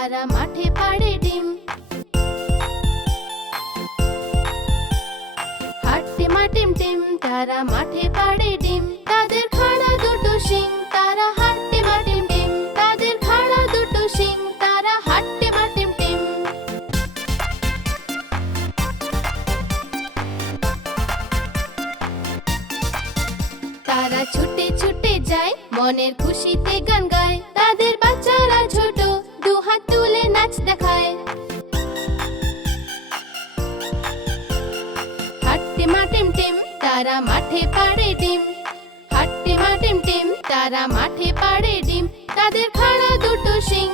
তারা মাঠে পাড়ে ডিম। হাট্টে মাটিম টিম তারা মাঠে পাড়ে ডিম। তাদের খাড়া দুটো শিং, তারা হাট্টে মাটিম টিম তাদের খাড়া দুটো শিং, তারা হাট্টে মাটিম টিম তারা ছুটে ছুটে যায়, মনের খুশিতে গান গায়। তাদের বাচ্চারা হাট্টে মাটিম টিম তারা মাঠে পাড়ে ডিম। হাট্টে মাটিম টিম, তারা মাঠে পাড়ে ডিম, তাদের খাড়া দুটো শিং।